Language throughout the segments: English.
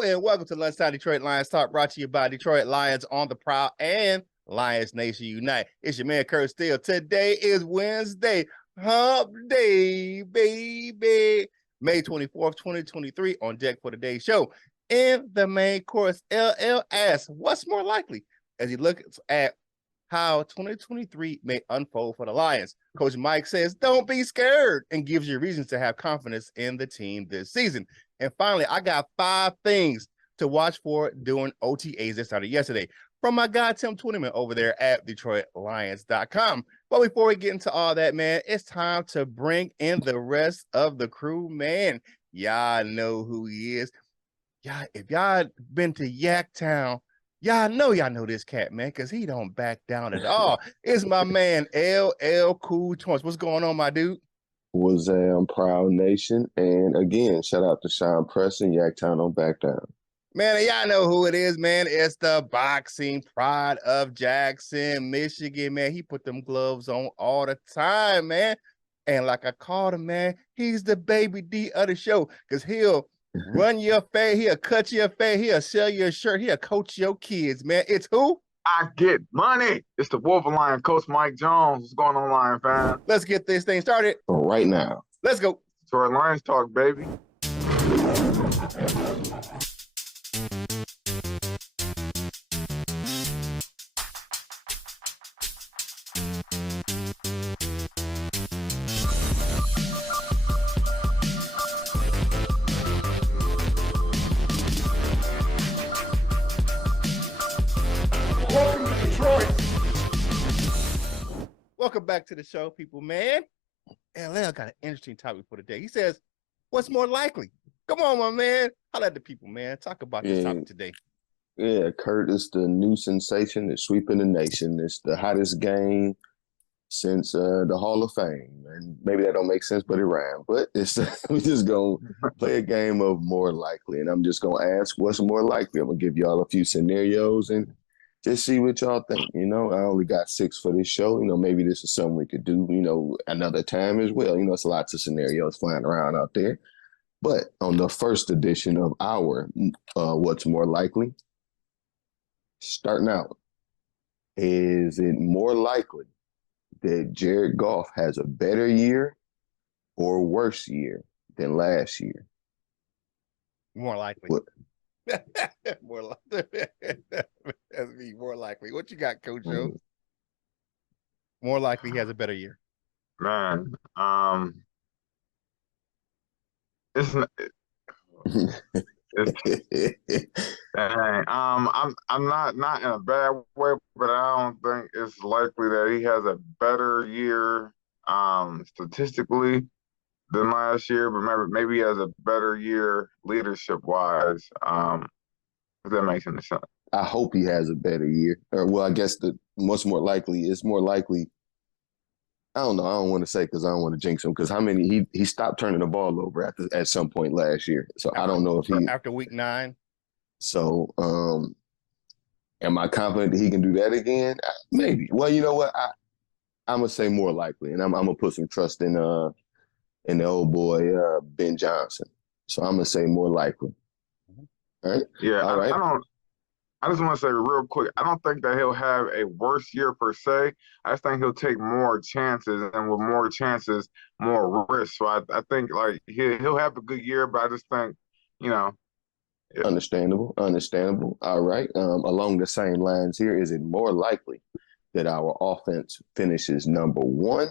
Hello and welcome to Lunchtime Detroit Lions Talk, brought to you by Detroit Lions on the Prowl and Lions Nation Unite. It's your man Curt Steele. Today is Wednesday, Hump Day, baby. May 24th, 2023. On deck for today's show. In the main course, LL asks, what's more likely? As he looks at how 2023 may unfold for the Lions. Coach Mike says, don't be scared, and gives you reasons to have confidence in the team this season. And finally, I got 5 things to watch for during OTAs that started yesterday from my guy, Tim Twentyman, over there at DetroitLions.com. But before we get into all that, man, it's time to bring in the rest of the crew, man. Y'all know who he is. Y'all, if y'all been to Yaktown, y'all know this cat, man, because he don't back down at all. It's my man, LL Cool Joints. What's going on, my dude? Was Proud Nation, and again, shout out to Sean Preston, Yaktown don't back down. Man, y'all know who it is, man. It's the boxing pride of Jackson, Michigan, man. He put them gloves on all the time, man. And like I called him, man, he's the baby D of the show, because he'll run your face, he'll cut your face, he'll sell your shirt, he'll coach your kids, man. It's who? I get money. It's the Wolf Lion, Coach Mike Jones. What's going on, Lion fan? Let's get this thing started right now. Let's go. Detroit Lions talk, baby. Welcome to Detroit. Welcome back to the show, people, man. LL got an interesting topic for today. He says, what's more likely? Come on, my man. Holla at the people, man. Talk about this topic today. Yeah, Curt is the new sensation that's sweeping the nation. It's the hottest game since the Hall of Fame. And maybe that don't make sense, but it rhymes. But it's we just going to play a game of more likely. And I'm just going to ask what's more likely. I'm going to give y'all a few scenarios and just see what y'all think. You know, I only got 6 for this show. You know, maybe this is something we could do, you know, another time as well. You know, it's lots of scenarios flying around out there. But on the first edition of our What's More Likely, starting out, is it more likely that Jared Goff has a better year or worse year than last year? More likely. What? More likely. That's me. More likely. What you got, Coach Jones? More likely he has a better year. Man, it's dang. I'm not in a bad way, but I don't think it's likely that he has a better year statistically than last year, but maybe he has a better year leadership wise. If that makes any sense. I hope he has a better year. Or, well, I guess what's more likely, it's more likely. I don't know. I don't want to say because I don't want to jinx him, because how many he stopped turning the ball over at some point last year. So I don't know if he after week 9. So am I confident that he can do that again? Maybe. Well, you know what? I'm gonna say more likely, and I'm gonna put some trust in the old boy Ben Johnson. So I'm gonna say more likely. All right. Yeah. All right. I just want to say real quick, I don't think that he'll have a worse year per se. I just think he'll take more chances, and with more chances, more risk. So I think like he'll have a good year, but I just think, you know. Yeah. Understandable. All right. Along the same lines here, is it more likely that our offense finishes number 1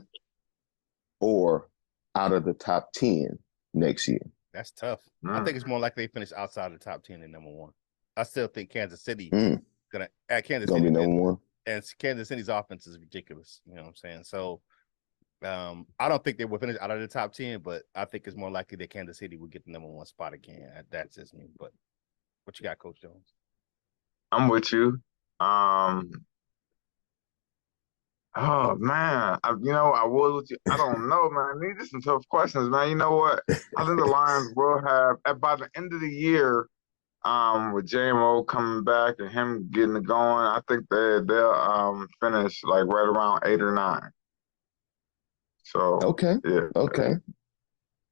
or out of the top 10 next year? That's tough. I think it's more likely they finish outside the top 10 than number 1. I still think Kansas City gonna be number 1. And Kansas City's offense is ridiculous. You know what I'm saying? So I don't think they will finish out of the top 10, but I think it's more likely that Kansas City will get the number 1 spot again. That's just me. But what you got, Coach Jones? I'm with you. Oh man, I was with you. I don't know, man. These are some tough questions, man. You know what? I think the Lions will have by the end of the year, with JMO coming back and him getting it going, I think they'll finish like right around 8 or 9. So okay, yeah, okay.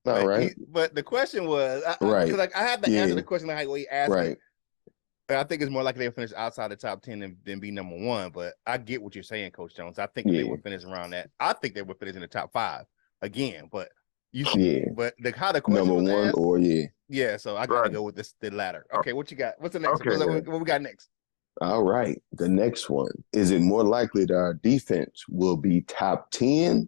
All right. But the question was, Right. because I had to answer the question like he asked Right. it. I think it's more likely they'll finish outside the top 10 than be number one. But I get what you're saying, Coach Jones. I think they would finish around that. I think they would finish in the top 5 again. But but how the question number was one asked, or yeah. So I gotta go with the latter. Okay, what you got? What's the next? Okay, What we got next? All right. The next one. Is it more likely that our defense will be top 10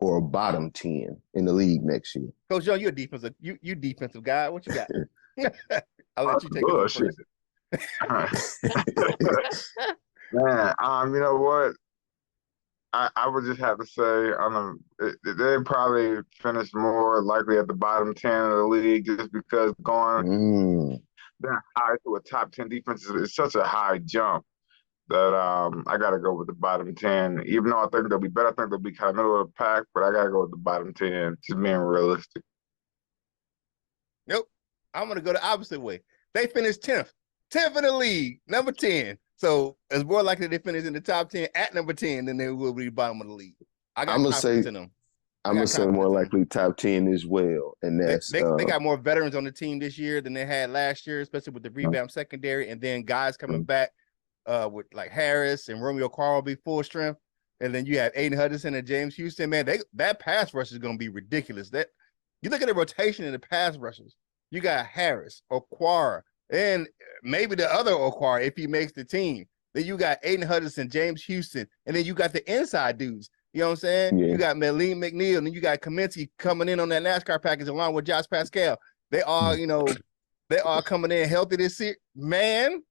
or bottom 10 in the league next year? Coach Jones, you're a defensive you defensive guy. What you got? I'll let you take it first. Man, you know what? I would just have to say they probably finished more likely at the bottom 10 of the league just because going that high to a top 10 defense is such a high jump that I got to go with the bottom 10. Even though I think they'll be better, I think they'll be kind of middle of the pack, but I got to go with the bottom 10, just being realistic. Nope. I'm going to go the opposite way. They finished 10th in the league, number 10. So it's more likely they finish in the top 10 at number 10 than they will be the bottom of the league. I got confidence in them. I'm going to say more likely top 10 as well. And that's they got more veterans on the team this year than they had last year, especially with the rebound secondary. And then guys coming back with like Harris and Romeo Carl be full strength. And then you have Aiden Hudson and James Houston. Man, that pass rush is going to be ridiculous. That you look at the rotation in the pass rushes. You got Harris, Okwara, and maybe the other Okwara if he makes the team. Then you got Aiden Hudson, James Houston, and then you got the inside dudes. You know what I'm saying? Yeah. You got Maleen McNeil, and then you got Kaminsky coming in on that NASCAR package along with Josh Pascal. They all, they all coming in healthy this year. Man,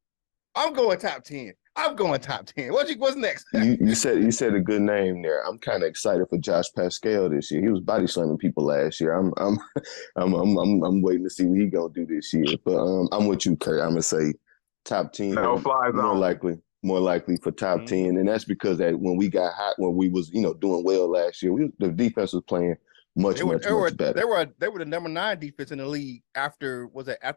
I'm going top 10. I'm going top 10. What's next? you said a good name there. I'm kind of excited for Josh Pascal this year. He was body slamming people last year. I'm waiting to see what he gonna do this year. But I'm with you, Curt. I'm gonna say top 10. No fly zone. More likely for top 10, and that's because that when we got hot, when we was doing well last year, the defense was playing much better. They were the number 9 defense in the league after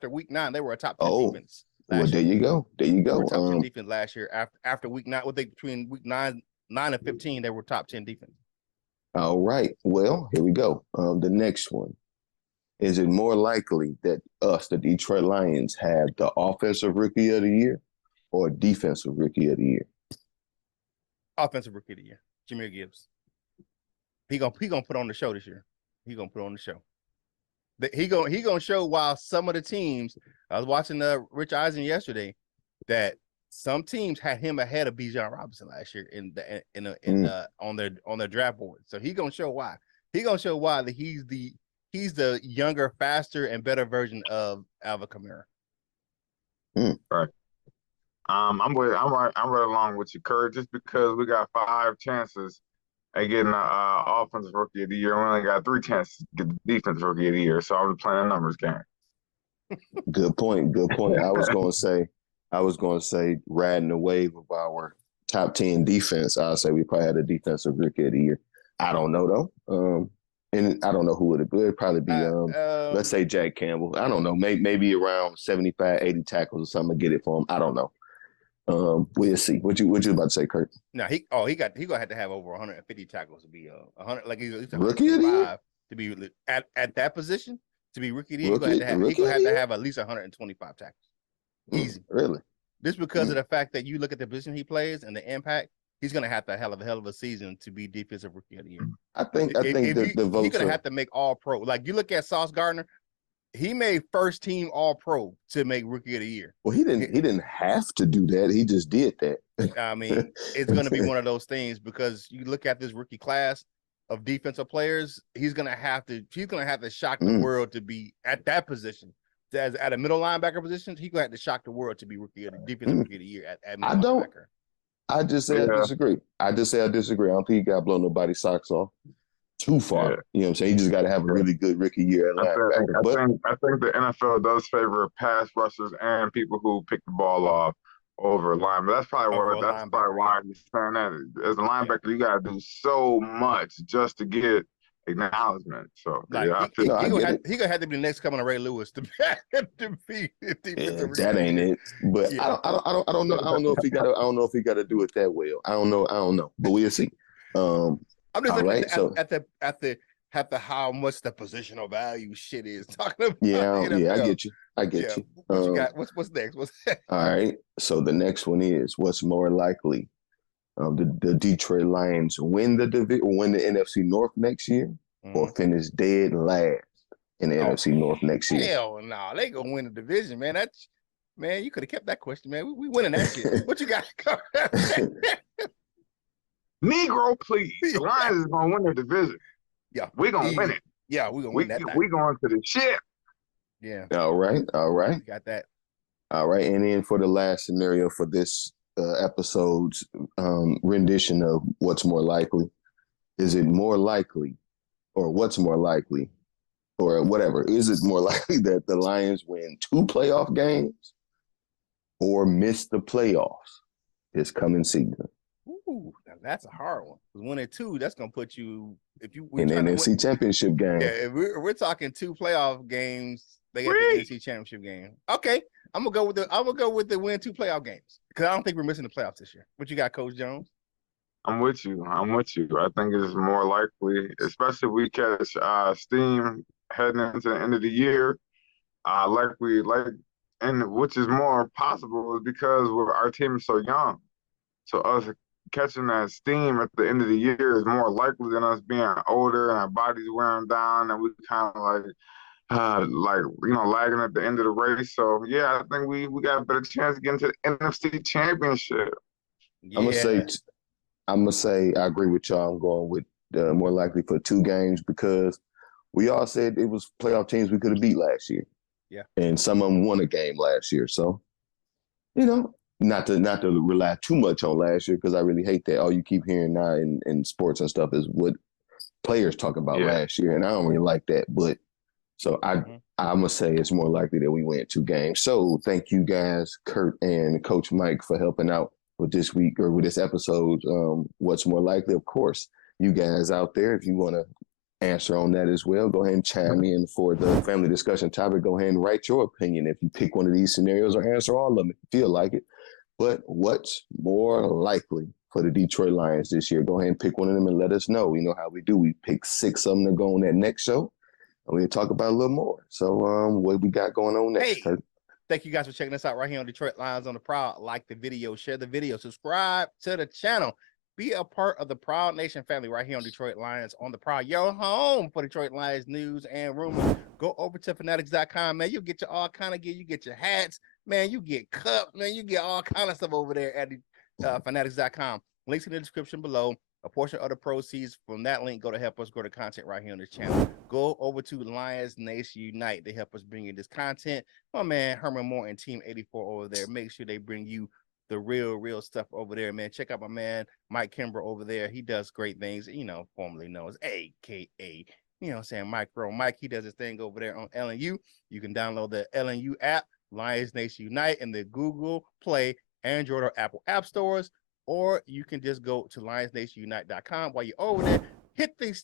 week 9. They were a top 10 defense. Well, there you go. Top 10 defense last year. After week 9, between week 9 and 15, they were top 10 defense. All right. Well, here we go. The next one. Is it more likely that the Detroit Lions, have the offensive rookie of the year or defensive rookie of the year? Offensive rookie of the year, Jahmyr Gibbs. He gonna put on the show this year. He gonna put on the show. He gonna show while some of the teams. I was watching Rich Eisen yesterday that some teams had him ahead of Bijan Robinson last year on their draft board. So he gonna show why. He gonna show why that he's the younger, faster, and better version of Alvin Kamara. Right. I'm right along with you, Curt, just because we got 5 chances at getting an offensive rookie of the year. We only got 3 chances to get the defensive rookie of the year. So I'm playing a numbers game. Good point. I was going to say riding the wave of our top 10 defense. I'll say we probably had a defensive rookie of the year. I don't know though. And I don't know who would it be. It'd probably be let's say Jack Campbell. I don't know. Maybe around 75, 80 tackles or something to get it for him. I don't know. We'll see. What you about to say, Curt? No, he gonna have to have over 150 tackles to be 100, like he's rookie of the year to be at that position to be rookie of the year. He gonna have to have at least 125 tackles. Easy. Really? Just because of the fact that you look at the position he plays and the impact, he's gonna have to have a hell of a season to be defensive rookie of the year. I think the votes he's gonna have to make all pro. Like you look at Sauce Gardner. He made first team all pro to make rookie of the year. Well, he didn't have to do that. He just did that. I mean, it's going to be one of those things because you look at this rookie class of defensive players. He's going to have to shock the world to be at that position. As at a middle linebacker position, he's going to have to shock the world to be defensive rookie of the year at middle linebacker. I just say I disagree. I don't think he got blown nobody's socks off too far. Yeah. You know what I'm saying? You just got to have a really good rookie year at linebacker. I think the NFL does favor pass rushers and people who pick the ball off over linebacker. That's probably why you're saying that. As a linebacker, you got to do so much just to get acknowledgement. So he gonna have to be the next coming to Ray Lewis to be that ain't it. But yeah. I don't know. I don't know if he got to do it that well. I don't know. But we'll see. I'm just looking at the have to how much the positional value shit is talking about. Yeah, NFL. I get you. I get you. What you got? What's next? What's all right. So the next one is what's more likely? The Detroit Lions win the NFC North next year, or finish dead last in the NFC North next year? Hell no, they gonna win the division, man. Man, you could have kept that question, man. We winning that shit. What you got? Negro, please. The Lions is gonna win the division. Yeah, we're gonna win it. Yeah, we're gonna win that. We going to the ship. Yeah. All right. We got that. All right, and then for the last scenario for this episode's rendition of what's more likely, is it more likely, or what's more likely, or whatever, is it more likely that the Lions win 2 playoff games or miss the playoffs this coming season? Ooh, that's a hard one. Because winning 2, that's gonna put you in the NFC Championship game. Yeah, if we're talking 2 playoff games, they got the NFC Championship game. Okay, I'm gonna go with the win 2 playoff games because I don't think we're missing the playoffs this year. What you got, Coach Jones? I'm with you. I think it's more likely, especially if we catch steam heading into the end of the year, and which is more possible is because our team is so young. So us catching that steam at the end of the year is more likely than us being older and our bodies wearing down and we kind of lagging at the end of the race. So yeah, I think we got a better chance to get into the NFC Championship. Yeah. I'm gonna say I agree with y'all. I'm going with more likely for 2 games because we all said it was playoff teams we could have beat last year. Yeah, and some of them won a game last year. So not to rely too much on last year because I really hate that. All you keep hearing now in sports and stuff is what players talk about last year, and I don't really like that. But so I'm gonna say it's more likely that we win 2 games. So thank you guys, Curt and Coach Mike, for helping out with this week or with this episode. What's more likely? Of course, you guys out there, if you want to answer on that as well, go ahead and chime in for the family discussion topic. Go ahead and write your opinion if you pick one of these scenarios or answer all of them if you feel like it. But what's more likely for the Detroit Lions this year? Go ahead and pick one of them and let us know. You know how we do. We pick 6 of them to go on that next show, and we'll talk about a little more. So what we got going on next? Hey, thank you guys for checking us out right here on Detroit Lions on the Prowl. Like the video, share the video, subscribe to the channel. Be a part of the Prowl Nation family right here on Detroit Lions on the Prowl. Your home for Detroit Lions news and rumors. Go over to Fanatics.com, man. You'll get your all kind of gear. You get your hats, man. You get cups, man. You get all kind of stuff over there at the Fanatics.com. Links in the description below. A portion of the proceeds from that link go to help us grow the content right here on this channel. Go over to Lions Nation Unite. They help us bring you this content. My man Herman Moore and Team 84 over there. Make sure they bring you the real stuff over there, man. Check out my man Mike Kimber over there. He does great things, formerly known as AKA, Micro Mike. He does his thing over there on LNU. You can download the LNU app, Lions Nation Unite, in the Google Play, Android, or Apple app stores, or you can just go to lionsnationunite.com. While you're over there, hit the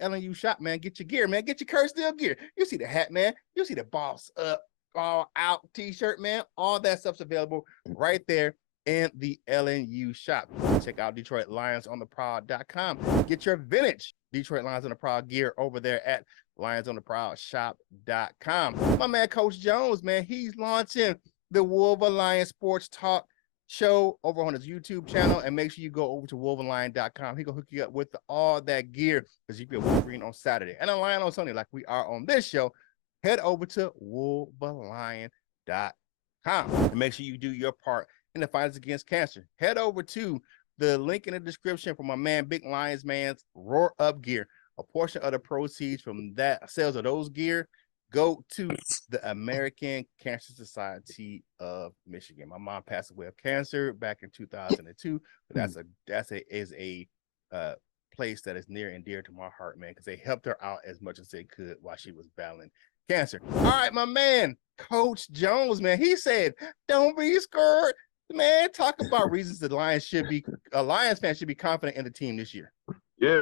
LNU shop, man. Get your gear, man. Get your Curt Still gear. You see the hat, man. You see the Boss Up All Out t-shirt, man. All that stuff's available right there in the LNU shop. Check out Detroit Lions on the Prowl.com. Get your vintage Detroit Lions on the Prowl gear over there at lionsontheprowlshop.com. My man Coach Jones, man, he's launching the Wolverine Sports Talk show over on his YouTube channel, and make sure you go over to wolverine.com. He gonna hook you up with all that gear because you can be a Wolverine on Saturday and a Lion on Sunday like we are on this show. Head over to wolverine.com and make sure you do your part in the fight against cancer. Head over to the link in the description for my man Big Lions Man's Roar Up gear. A portion of the proceeds from that sales of those gear go to the American Cancer Society of Michigan. My mom passed away of cancer back in 2002, but that's a place that is near and dear to my heart, man, because they helped her out as much as they could while she was battling cancer. All right, my man Coach Jones, man, he said, "Don't be scared." Man, talk about reasons the Lions Lions fans should be confident in the team this year. Yeah,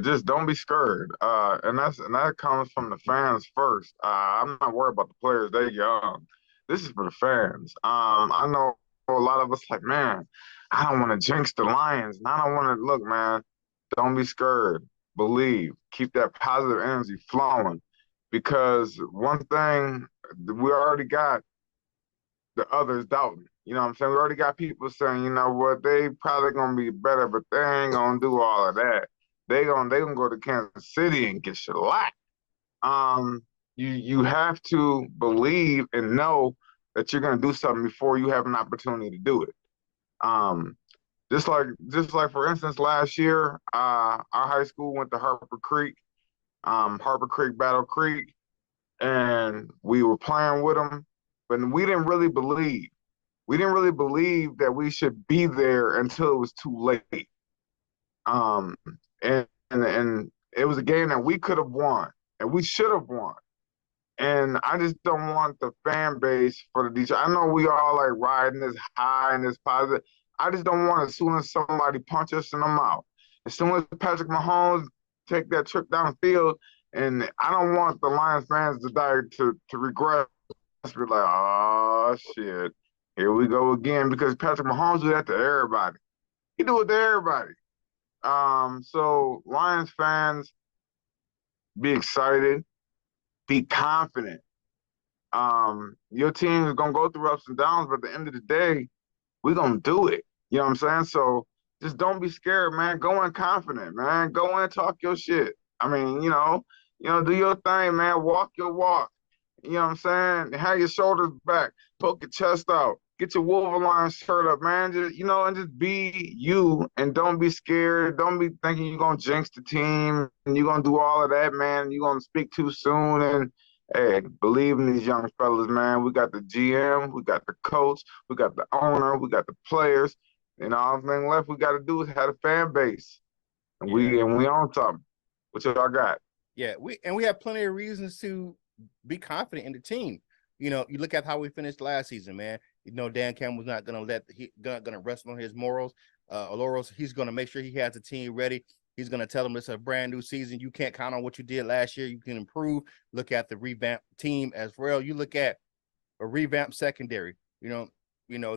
just don't be scared. And that comes from the fans first. I'm not worried about the players; they're young. This is for the fans. I know a lot of us like, man, I don't want to jinx the Lions, and I don't want to look, man. Don't be scared. believe, keep that positive energy flowing, because one thing we already got the others doubting. You know what I'm saying? We already got people saying, you know what, they probably gonna be better, but they ain't gonna do all of that. They gonna go to Kansas City and get shellacked. Um, you have to believe and know that you're gonna do something before you have an opportunity to do it. Um, just like for instance, last year, our high school went to Harper Creek, Battle Creek, and we were playing with them, but we didn't really believe. We didn't really believe that we should be there until it was too late. Um, and it was a game that we could have won and we should have won. And I just don't want the fan base for the Detroit. I know we all like riding this high and this positive. I just don't want as soon as somebody punches us in the mouth, as soon as Patrick Mahomes take that trip down the field, and I don't want the Lions fans to regret. Be like, oh shit, here we go again, because Patrick Mahomes do that to everybody. He do it to everybody. So Lions fans, be excited, be confident. Your team is gonna go through ups and downs, but at the end of the day, we're gonna do it. You know what I'm saying? So just don't be scared, man. Go in confident, man. Go in, talk your shit. I mean, do your thing, man. Walk your walk. You know what I'm saying? Have your shoulders back, poke your chest out, get your Wolverine shirt up, man. Just and just be you, and don't be scared. Don't be thinking you're gonna jinx the team and you're gonna do all of that, man. You're gonna speak too soon. And hey, believe in these young fellas, man. We got the GM, we got the coach, we got the owner, we got the players. And all thing left we got to do is have a fan base, and we on something. What y'all got? Yeah, we have plenty of reasons to be confident in the team. You look at how we finished last season, man. Dan Campbell's not gonna rest on his laurels. He's gonna make sure he has the team ready. He's gonna tell them it's a brand new season. You can't count on what you did last year. You can improve. Look at the revamped team as well. You look at a revamped secondary. There's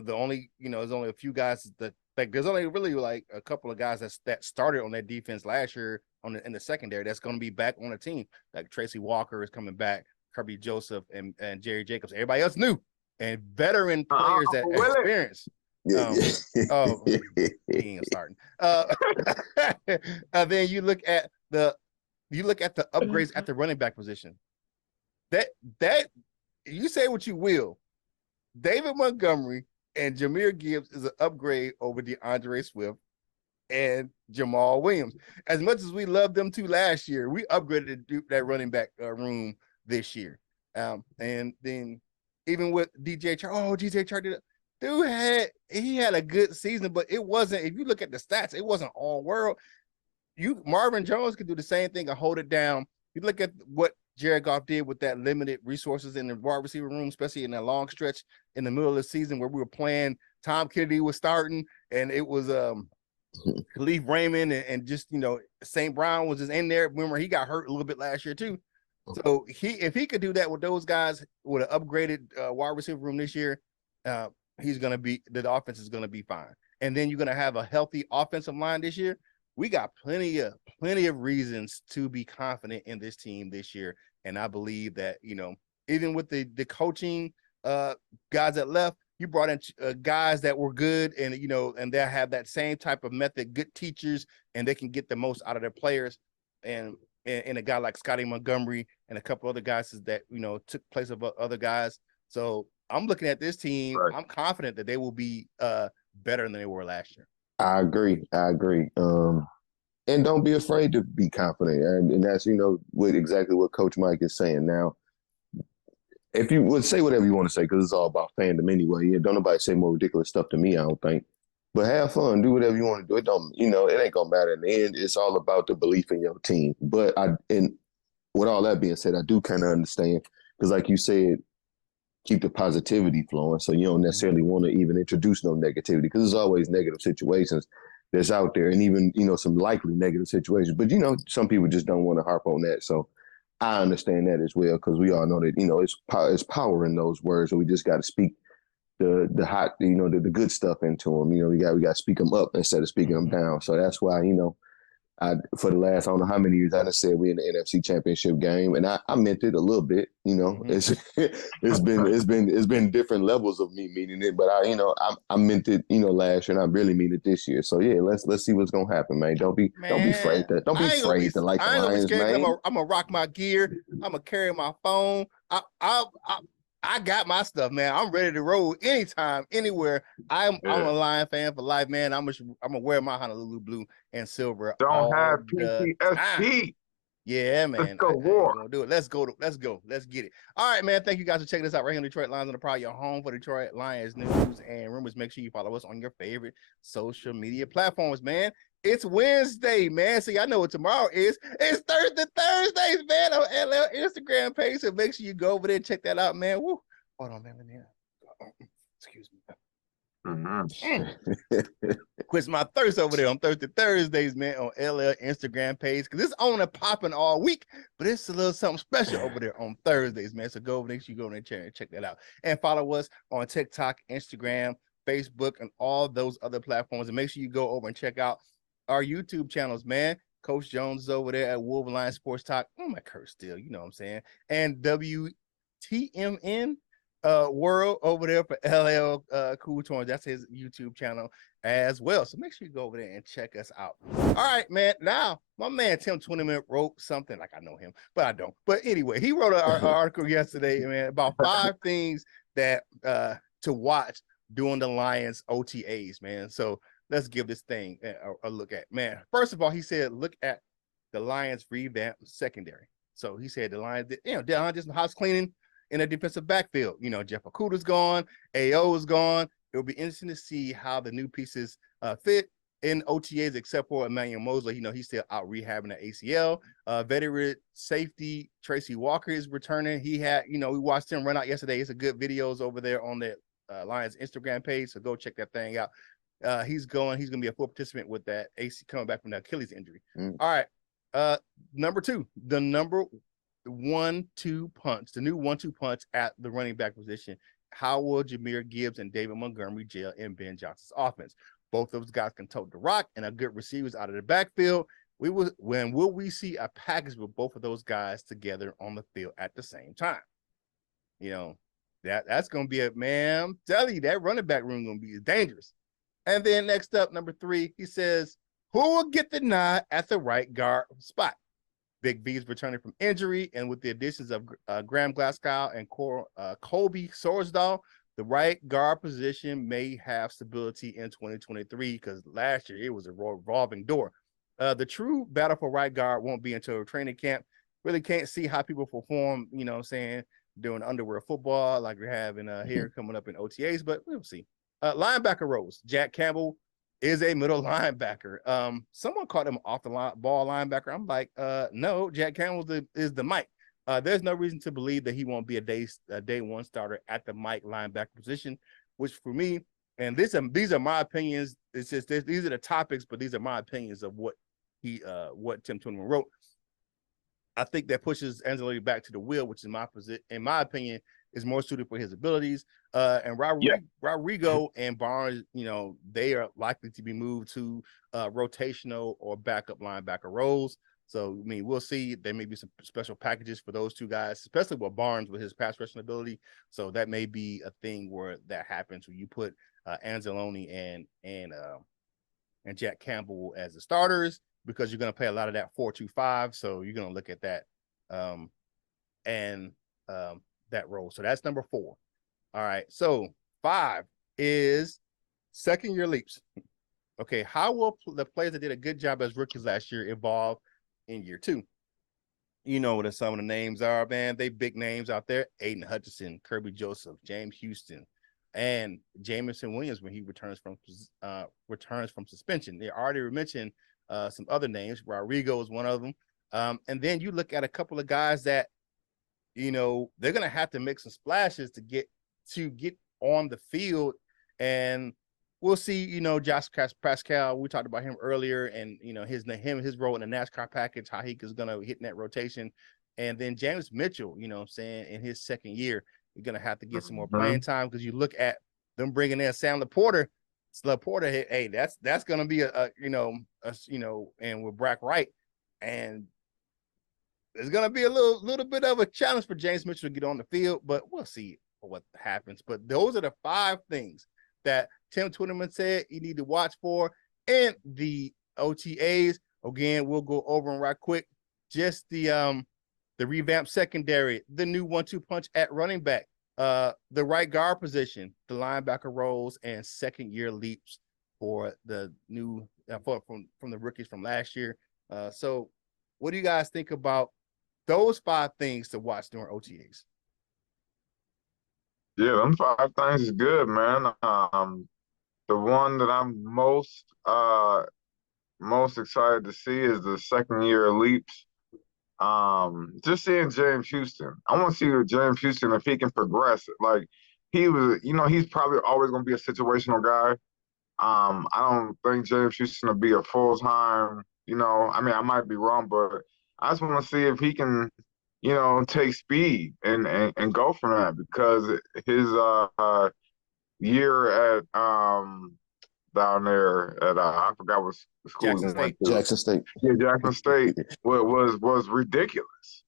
only a few guys there's only really like a couple of guys that started on that defense last year in the secondary that's going to be back on the team. Like Tracy Walker is coming back, Kirby Joseph and Jerry Jacobs. Everybody else new and veteran players that experience. He ain't starting. Then you look at the upgrades at the running back position. That you say what you will. David Montgomery and Jahmyr Gibbs is an upgrade over DeAndre Swift and Jamal Williams. As much as we loved them two last year, we upgraded that running back room this year. And then even with DJ Chark, DJ Chark he had a good season, but it wasn't. If you look at the stats, it wasn't all world. Marvin Jones could do the same thing and hold it down. You look at what Jared Goff did with that limited resources in the wide receiver room, especially in that long stretch in the middle of the season where we were playing. Tom Kennedy was starting, and it was Khalif Raymond and just St. Brown was just in there. Remember, he got hurt a little bit last year too. So if he could do that with those guys with an upgraded wide receiver room this year, the offense is gonna be fine. And then you're gonna have a healthy offensive line this year. We got plenty of reasons to be confident in this team this year. And I believe that, even with the coaching guys that left, you brought in guys that were good and, and they have that same type of method, good teachers, and they can get the most out of their players. And a guy like Scotty Montgomery and a couple other guys that, took place of other guys. So I'm looking at this team. Right. I'm confident that they will be better than they were last year. I agree. And don't be afraid to be confident. And that's, exactly what Coach Mike is saying now. If you would say whatever you want to say, because it's all about fandom anyway. Don't nobody say more ridiculous stuff to me, I don't think. But have fun. Do whatever you want to do. It don't, it ain't going to matter in the end. It's all about the belief in your team. But and with all that being said, I do kind of understand. Because like you said, keep the positivity flowing. So you don't necessarily want to even introduce no negativity, because there's always negative situations that's out there, and even, some likely negative situations. But, some people just don't want to harp on that. So I understand that as well, because we all know that, it's power in those words. So we just got to speak the hot, the good stuff into them. We got to speak them up instead of speaking them down. So that's why, for the last, I don't know how many years, I done said we're in the NFC Championship game, and I meant it a little bit. You know, it's been different levels of me meaning it, but I meant it, last year, and I really mean it this year. So yeah, let's see what's gonna happen, man. Don't be afraid to like the I ain't gonna be Lions, scared. man. I'm gonna rock my gear. I'm gonna carry my phone. I got my stuff, man. I'm ready to roll anytime, anywhere. I'm a Lion fan for life, man. I'm gonna wear my Honolulu blue and silver Don't all have the time. PTSD. Yeah, man. Let's go I war. ain't gonna do it. Let's go. Let's get it. All right, man. Thank you guys for checking us out right here on Detroit Lions on the Prowl, your home for Detroit Lions news and rumors. Make sure you follow us on your favorite social media platforms, man. It's Wednesday, man. So y'all know what tomorrow is. It's Thursdays, man, on LL Instagram page. So make sure you go over there and check that out, man. Woo. Hold on, man. Excuse me. Quits my thirst over there on Thursdays, man, on LL Instagram page, because it's on and popping all week, but it's a little something special over there on Thursdays, man. So go over there, you go in there and check that out, and follow us on TikTok, Instagram, Facebook, and all those other platforms. And make sure you go over and check out our YouTube channels, man. Coach Jones is over there at Wolverine Sports Talk. Oh, my Curt still, you know what I'm saying? And WTMN World over there for LL Cool Toys. That's his YouTube channel as well. So make sure you go over there and check us out. All right, man. Now, my man Tim Twentyman wrote something, like I know him, but I don't. But anyway, he wrote an article yesterday, man, about 5 things that to watch during the Lions OTAs, man. So let's give this thing a look at, man. First of all, he said, look at the Lions revamped secondary. So he said the Lions did, they're just house cleaning in a defensive backfield. Jeff Okudah's gone, AO is gone. It'll be interesting to see how the new pieces fit in OTAs, except for Emmanuel Mosley. He's still out rehabbing the ACL. Veteran safety Tracy Walker is returning. He had, we watched him run out yesterday. It's a good videos over there on the Lions Instagram page, so go check that thing out. He's going to be a full participant with that AC coming back from the Achilles injury. All right. Number 2, the number 1-2 punch, the new 1-2 punch at the running back position. How will Jahmyr Gibbs and David Montgomery gel in Ben Johnson's offense? Both those guys can tote the rock and are good receivers out of the backfield. When will we see a package with both of those guys together on the field at the same time? That's going to be man, I'm telling you, that running back room going to be dangerous. And then next up, number 3, he says, who will get the nod at the right guard spot? Big V is returning from injury, and with the additions of Graham Glasgow and Colby Sorsdahl, the right guard position may have stability in 2023, because last year it was a revolving door. The true battle for right guard won't be until training camp. Really can't see how people perform, doing underwear football like we're having here coming up in OTAs, but we'll see. Linebacker roles. Jack Campbell is a middle linebacker. Someone called him off the ball linebacker. I'm like, no, Jack Campbell is the Mike. There's no reason to believe that he won't be a day one starter at the Mike linebacker position, which for me, and these are my opinions. It's just these are the topics, but these are my opinions of what Tim Twentyman wrote. I think that pushes Anzalone back to the wheel, which in my opinion, is more suited for his abilities. And Rodrigo and Barnes, they are likely to be moved to rotational or backup linebacker roles. So, we'll see. There may be some special packages for those 2 guys, especially with Barnes with his pass rushing ability. So that may be a thing where that happens, where you put Anzalone and Jack Campbell as the starters, because you're going to play a lot of that 4-2-5. So you're going to look at that that role. So that's number 4. All right. So 5 is second year leaps. Okay. How will the players that did a good job as rookies last year evolve in year 2? You know what some of the names are, man. They big names out there. Aiden Hutchinson, Kirby Joseph, James Houston, and Jamison Williams when he returns from suspension. They already mentioned some other names. Rodrigo is one of them. And then you look at a couple of guys that, they're going to have to make some splashes to get on the field. And we'll see, Josh Pascal, we talked about him earlier, and, his role in the NASCAR package, how he is going to hit in that rotation. And then James Mitchell, in his second year, you're going to have to get some more playing time, because you look at them bringing in Sam Laporta. Porter, hey, that's gonna be and with Brack Wright, and it's gonna be a little bit of a challenge for James Mitchell to get on the field, but we'll see what happens. But those are the 5 things that Tim Twentyman said you need to watch for in the OTAs. Again, we'll go over them right quick. Just the revamped secondary, the new 1-2 punch at running back, the right guard position, the linebacker roles, and second-year leaps for the new from the rookies from last year. So what do you guys think about those 5 things to watch during OTAs? Yeah, them 5 things is good, man. The one that I'm most excited to see is the second year leaps. Just seeing James Houston. I want to see James Houston if he can progress. Like he was, he's probably always going to be a situational guy. I don't think James Houston will be a full-time, I mean, I might be wrong, but I just want to see if he can, take speed and go from that, because his year at down there at I forgot what school he went to. Jackson State. Yeah, Jackson State was ridiculous.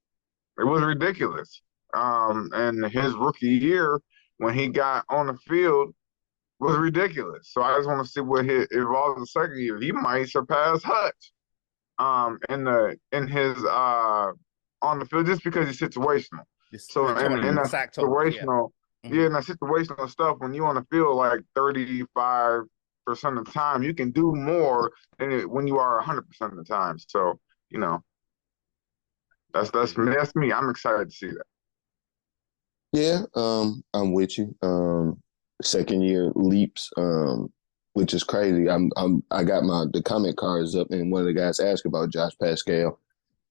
It was ridiculous. And his rookie year when he got on the field was ridiculous. So I just want to see what his evolves the second year. He might surpass Hutch in his on the field, just because he's situational. So in that situational, in that situational stuff, when you're on the field like 35% of the time, you can do more than when you are 100% of the time. So that's me. I'm excited to see that. Yeah, I'm with you. Second year leaps, which is crazy. I got the comment cards up, and one of the guys asked about Josh Pascal,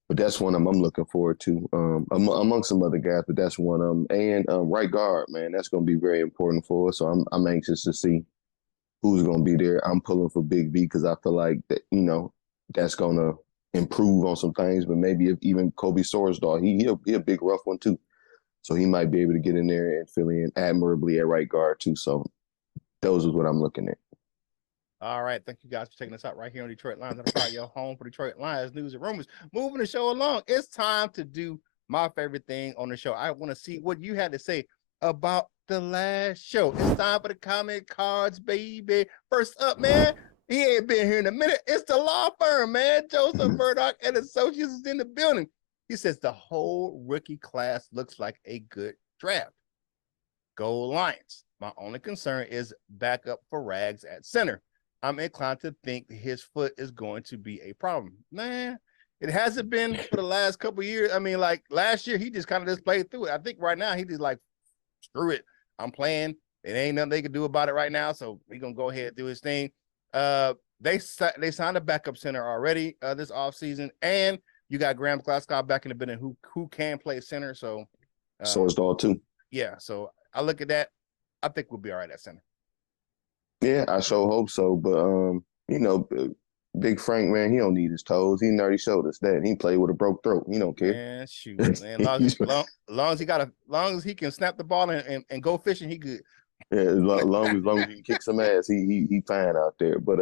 but that's one I'm looking forward to. Among some other guys, but that's one of them. And right guard, man, that's going to be very important for us. So I'm anxious to see who's going to be there. I'm pulling for Big B because I feel like that, that's going to improve on some things. But maybe if even Kobe Sorsdahl, he a big rough one too. So he might be able to get in there and fill in admirably at right guard too. So those is what I'm looking at. All right. Thank you guys for taking us out right here on Detroit Lions. That's probably your home for Detroit Lions news and rumors. Moving the show along, it's time to do my favorite thing on the show. I want to see what you had to say about the last show. It's time for the comment cards, baby. First up, man, he ain't been here in a minute. It's the law firm, man. Joseph Murdoch and Associates is in the building. He says the whole rookie class looks like a good draft. Go Lions. My only concern is backup for Rags at center. I'm inclined to think his foot is going to be a problem. Man, it hasn't been for the last couple of years. I mean, like last year, he just kind of just played through it. I think right now he just like, screw it. I'm playing. It ain't nothing they can do about it right now. So we're going to go ahead and do his thing. They signed a backup center already this offseason, and you got Graham Glasgow back in the building who can play center. So Sorsdahl too. Yeah. So I look at that. I think we'll be all right at center. Yeah, I sure hope so. But Big Frank, man, he don't need his toes. He already showed us that. He played with a broke throat. He don't care. Man, shoot, man. Long as he can snap the ball and go fishing, he good. Yeah, as long as he can kick some ass, he fine out there. But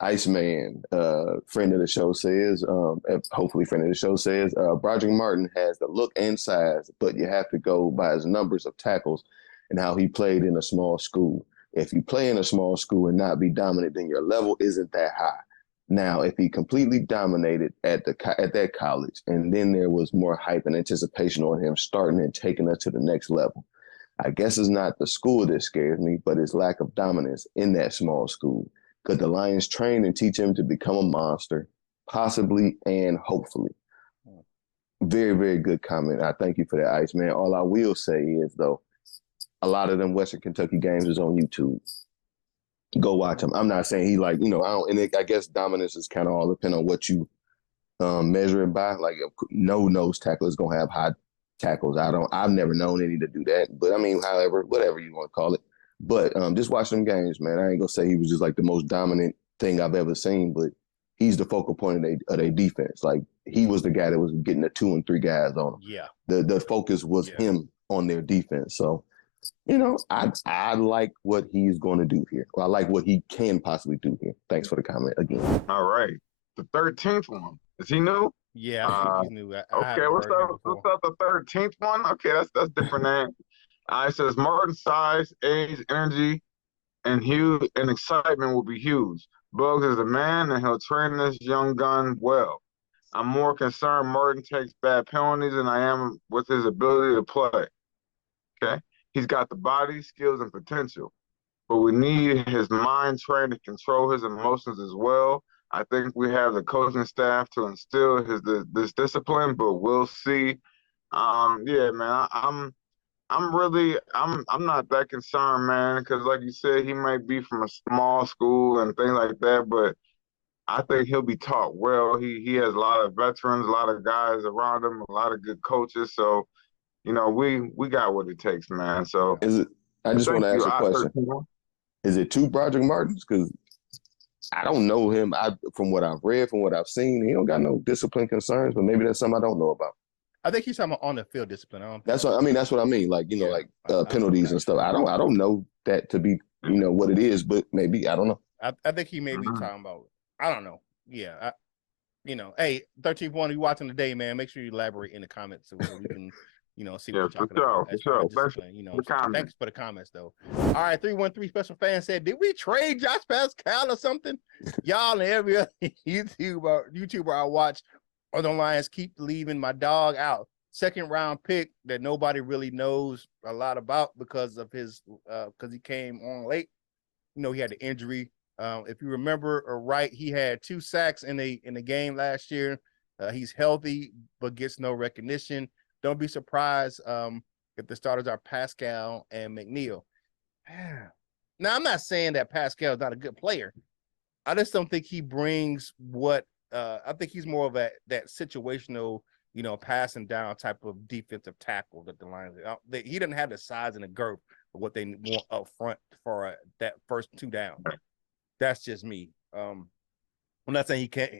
Iceman, friend of the show says, hopefully friend of the show says, Broderick Martin has the look and size, but you have to go by his numbers of tackles and how he played in a small school. If you play in a small school and not be dominant, then your level isn't that high. Now, if he completely dominated at that college, and then there was more hype and anticipation on him starting and taking us to the next level, I guess it's not the school that scares me, but his lack of dominance in that small school. Could the Lions train and teach him to become a monster? Possibly and hopefully. Very, very good comment. I thank you for that, Iceman. All I will say is, though, a lot of them Western Kentucky games is on YouTube. Go watch them. I'm not saying he I guess dominance is kind of all depending on what you measure it by. Like no nose tackle is gonna have high tackles. I've never known any to do that. But I mean, however, whatever you want to call it. But just watch them games, man. I ain't gonna say he was just like the most dominant thing I've ever seen, but he's the focal point of their defense. Like he was the guy that was getting the 2 and 3 guys on him. Yeah. The focus was him on their defense. So I like what he's going to do here. Well, I like what he can possibly do here. Thanks for the comment again. All right. The 13th one. Is he new? Yeah, I think he's new. Okay, what's up? The 13th one? Okay, that's different name. It says Martin size, age, energy, and excitement will be huge. Bugs is a man, and he'll train this young gun well. I'm more concerned Martin takes bad penalties than I am with his ability to play. Okay, he's got the body, skills, and potential, but we need his mind trained to control his emotions as well. I think we have the coaching staff to instill this discipline, but we'll see. Yeah, man, I'm not that concerned, man, because like you said, he might be from a small school and things like that, but I think he'll be taught well. He has a lot of veterans, a lot of guys around him, a lot of good coaches. So, we got what it takes, man. So I just want to ask a question. Is it two Broderick Martins? Because I don't know him. From what I've read, from what I've seen, he don't got no discipline concerns, but maybe that's something I don't know about. I think he's talking about on the field discipline. That's what I mean. Like, penalties and stuff. I don't know that to be, what it is, but maybe, I don't know. I think he may be talking about, I don't know. Yeah. Hey, 13th one, you watching today, man, make sure you elaborate in the comments so we can, see what you're talking about. For sure. Thanks for the comments, though. All right, 313 special fan said, did we trade Josh Pascal or something? Y'all and every other YouTuber I watch or the Lions keep leaving my dog out. Second round pick that nobody really knows a lot about because of his because he came on late. He had the injury. If you remember right, he had 2 sacks in the game last year. He's healthy but gets no recognition. Don't be surprised if the starters are Pascal and McNeil. Now, I'm not saying that Pascal is not a good player. I just don't think he brings what I think he's more of that situational, passing down type of defensive tackle that the Lions. He doesn't have the size and the girth of what they want up front for that first 2 down. That's just me. I'm not saying he can't.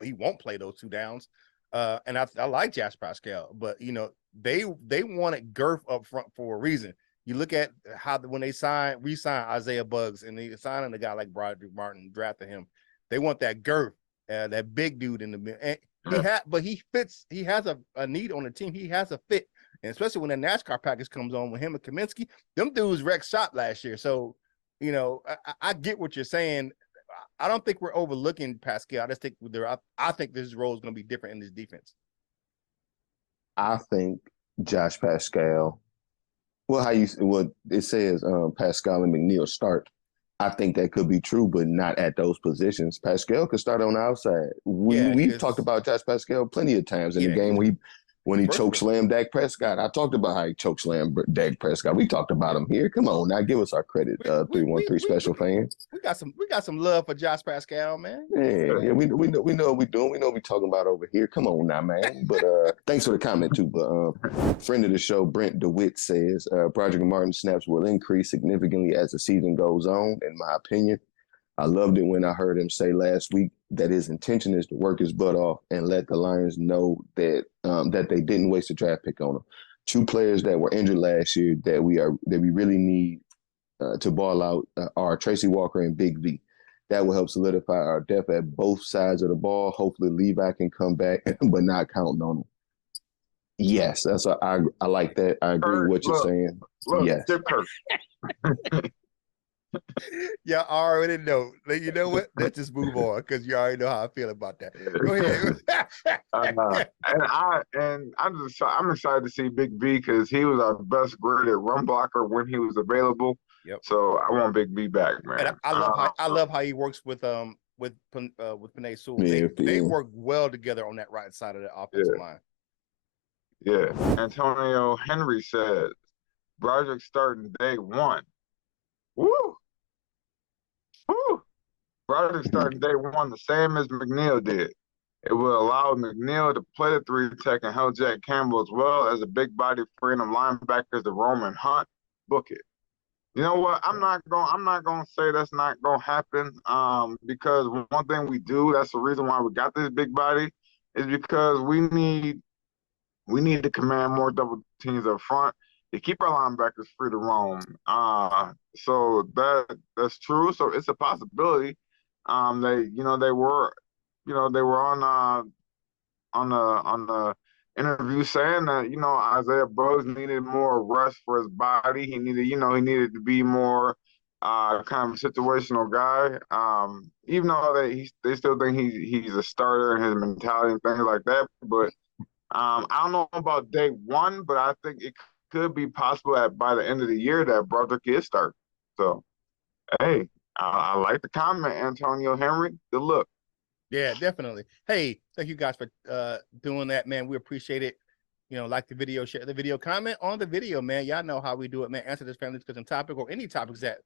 He won't play those 2 downs. And I like Josh Pascal, but they wanted girth up front for a reason. You look at how when they re-signed Isaiah Buggs and they signed a guy like Broderick Martin, drafted him. They want that girth. That big dude in the middle. And he fits. He has a need on the team. He has a fit, and especially when the NASCAR package comes on with him and Kaminsky, them dudes wrecked shop last year. So, I get what you're saying. I don't think we're overlooking Pascal. I just think I think this role is going to be different in this defense. I think Josh Pascal. Well, it says Pascal and McNeil start. I think that could be true, but not at those positions. Pascal could start on the outside. We've talked about Josh Pascal plenty of times in the game when he choke slammed Dak Prescott. I talked about how he choke slammed Dak Prescott. We talked about him here. Come on, now give us our credit, 313 special fans. We got some love for Josh Pascal, man. Yeah, we know what we're doing. We know what we're talking about over here. Come on now, man. But thanks for the comment too. But friend of the show, Brent DeWitt says Broderick Martin snaps will increase significantly as the season goes on, in my opinion. I loved it when I heard him say last week that his intention is to work his butt off and let the Lions know that that they didn't waste a draft pick on him. 2 players that were injured last year that we really need to ball out are Tracy Walker and Big V. That will help solidify our depth at both sides of the ball. Hopefully Levi can come back, but not counting on him. Yes, I like that. I agree with what you're saying. Yes. Yeah, I already know. You know what? Let's just move on because you already know how I feel about that. Go ahead. I'm excited to see Big B because he was our best graded run blocker when he was available. Yep. So I want Big B back, man. And I love how he works with Penei Sewell. Yeah, they work well together on that right side of the offensive line. Yeah. Antonio Henry says Broderick starting day 1. Woo! Woo! Broderick starting day 1 the same as McNeil did. It will allow McNeil to play the 3 tech and help Jack Campbell as well as a big body freeing them linebackers to roam and hunt. Book it. You know what? I'm not gonna say that's not gonna happen. Because one thing we do, that's the reason why we got this big body, is because we need to command more double teams up front. they keep our linebackers free to roam. So that's true. So it's a possibility. They were on the interview saying that Isaiah Brooks needed more rest for his body. He needed to be more kind of a situational guy. Even though they still think he's a starter and his mentality and things like that. But I don't know about day one, but I think it could be possible that by the end of the year that Broderick is starting. So hey, I like the comment, Antonio Henry. Good look. Yeah, definitely. Hey, thank you guys for doing that, man. We appreciate it. Like the video, share the video, comment on the video, man. Y'all know how we do it, man. Answer this family discussion topic or any topics that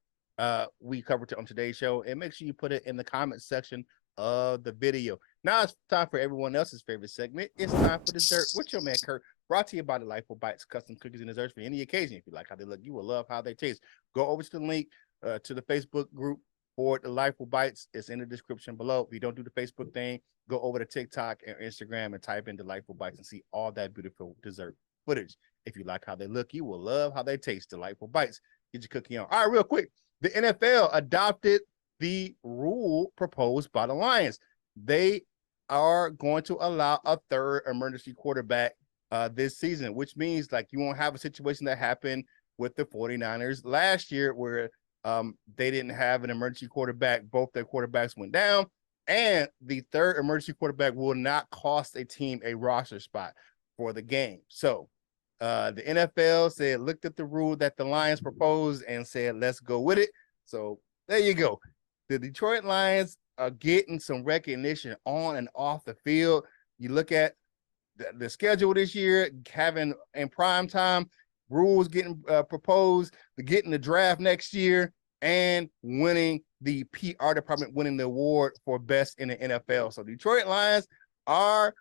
we covered on today's show, and make sure you put it in the comment section of the video. Now it's time for everyone else's favorite segment. It's time for dessert with your man Curt, brought to you by Delightful Bites, custom cookies and desserts for any occasion. If you like how they look, you will love how they taste. Go over to the link to the Facebook group for Delightful Bites. It's in the description below. If you don't do the Facebook thing, go over to TikTok and Instagram and type in Delightful Bites and see all that beautiful dessert footage. If you like how they look, you will love how they taste. Delightful Bites. Get your cookie on. All right, real quick. The NFL adopted the rule proposed by the Lions. They are going to allow a third emergency quarterback this season, which means like you won't have a situation that happened with the 49ers last year where they didn't have an emergency quarterback. Both their quarterbacks went down, and the third emergency quarterback will not cost a team a roster spot for the game. So the NFL looked at the rule that the Lions proposed and said, let's go with it. So there you go. The Detroit Lions are getting some recognition on and off the field. You look at the schedule this year, having in prime time, rules getting proposed, getting the draft next year, and winning the PR department, winning the award for best in the NFL. So Detroit Lions are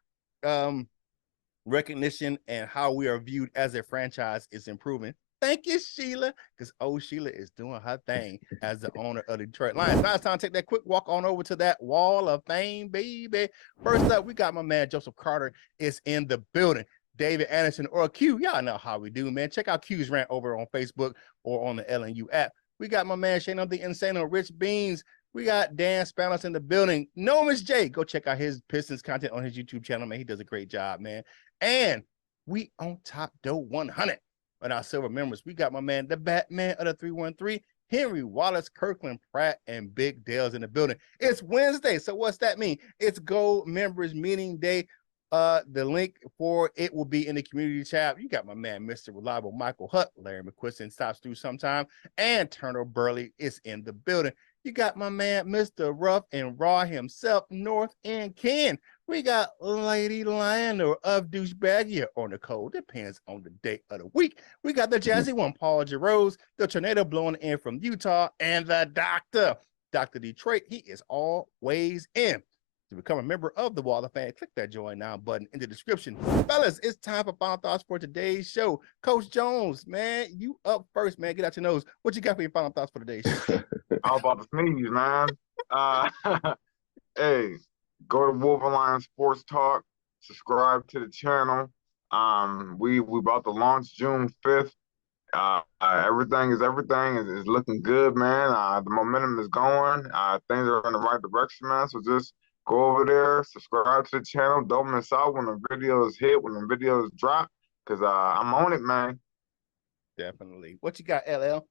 recognition, and how we are viewed as a franchise is improving. Thank you, Sheila, because Sheila is doing her thing as the owner of the Detroit Lions. Now it's time to take that quick walk on over to that wall of fame, baby. First up, we got my man Joseph Carter is in the building. David Anderson or Q, y'all know how we do, man. Check out Q's rant over on Facebook or on the LNU app. We got my man Shane of the Insane on Rich Beans. We got Dan Spanos in the building. No, Miss J, go check out his Pistons content on his YouTube channel, man. He does a great job, man. And we on Top Dough 100 on our silver members. We got my man, the Batman of the 313, Henry Wallace, Kirkland Pratt, and Big Dale's in the building. It's Wednesday, so what's that mean? It's Gold Members Meeting Day. The link for it will be in the community tab. You got my man, Mr. Reliable Michael Hutt, Larry McQuiston stops through sometime, and Turner Burley is in the building. You got my man, Mr. Rough and Raw himself, North and Ken. We got Lady Lionel of Douchebagia or Nicole, depends on the day of the week. We got the jazzy one, Paul Jarose, the tornado blowing in from Utah, and the doctor, Dr. Detroit. He is always in. To become a member of the Wall of Fame, click that join now button in the description. Fellas, it's time for final thoughts for today's show. Coach Jones, man, you up first, man. Get out your nose. What you got for your final thoughts for today's show? I was about to sneeze, man. Hey, go to Wolverine Sports Talk. Subscribe to the channel. We about to launch June 5th. Everything is looking good, man. The momentum is going. Things are in the right direction, man. So just go over there, subscribe to the channel. Don't miss out when the videos hit, when the videos drop, because I'm on it, man. Definitely. What you got, LL?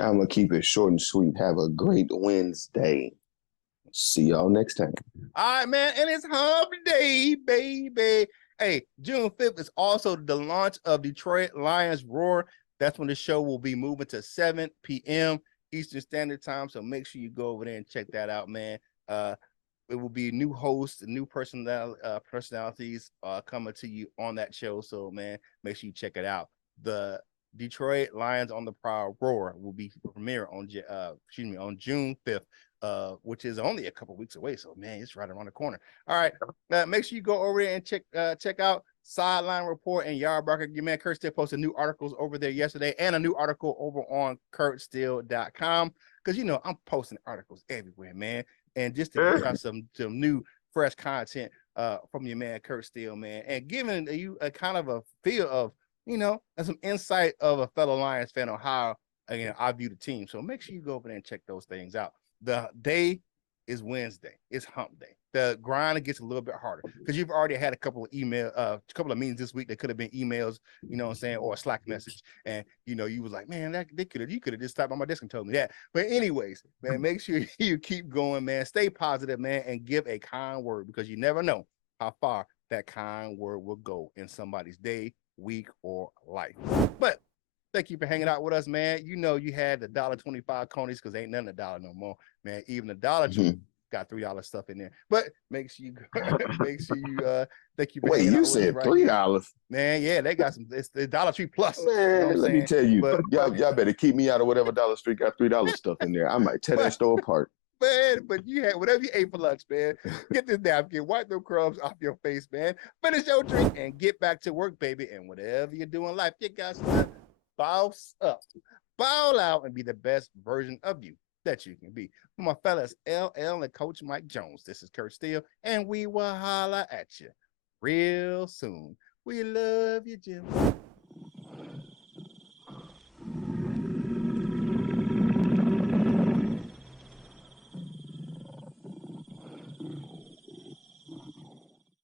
I'm going to keep it short and sweet. Have a great Wednesday. See y'all next time. All right, man. And it's Hump Day, baby. Hey, June 5th is also the launch of Detroit Lions Roar. That's when the show will be moving to 7 p.m. Eastern Standard Time. So make sure you go over there and check that out, man. It will be new hosts, new personalities coming to you on that show. So, man, make sure you check it out. The Detroit Lions on the Prowl Roar will be premiere on June 5th, which is only a couple weeks away. So, man, it's right around the corner. All right, make sure you go over there and check out Sideline Report and Yardbarker. Your man Curt Still posted new articles over there yesterday, and a new article over on CurtStill.com, because I'm posting articles everywhere, man. And just to get out some new fresh content from your man Curt Still, man, and giving you a kind of a feel of and some insight of a fellow Lions fan on how, again, I view the team. So make sure you go over there and check those things out. The day is Wednesday. It's hump day. The grind gets a little bit harder because you've already had a couple of meetings this week that could have been emails, or a Slack message. And, you was like, man, you could have just stopped by my desk and told me that. But anyways, man, make sure you keep going, man. Stay positive, man, and give a kind word because you never know how far that kind word will go in somebody's day, week, or life. But thank you for hanging out with us, man. You had the $1.25 conies because ain't nothing $1 no more, man. Even the Dollar Tree got $3 stuff in there. But make sure you thank you for Wait, hanging you out with us said right $3? Man, yeah, they got some. It's the Dollar Tree Plus. Man, let me tell you, But y'all better keep me out of whatever Dollar Tree got $3 stuff in there. I might tear that store apart. Man, but you had whatever you ate for lunch, man. Get this napkin, wipe them crumbs off your face, man. Finish your drink and get back to work, baby. And whatever you do in life, you got to bounce up, bow out, and be the best version of you that you can be. For my fellas, LL and Coach Mike Jones, this is Curt Steele, and we will holla at you real soon. We love you, Jim.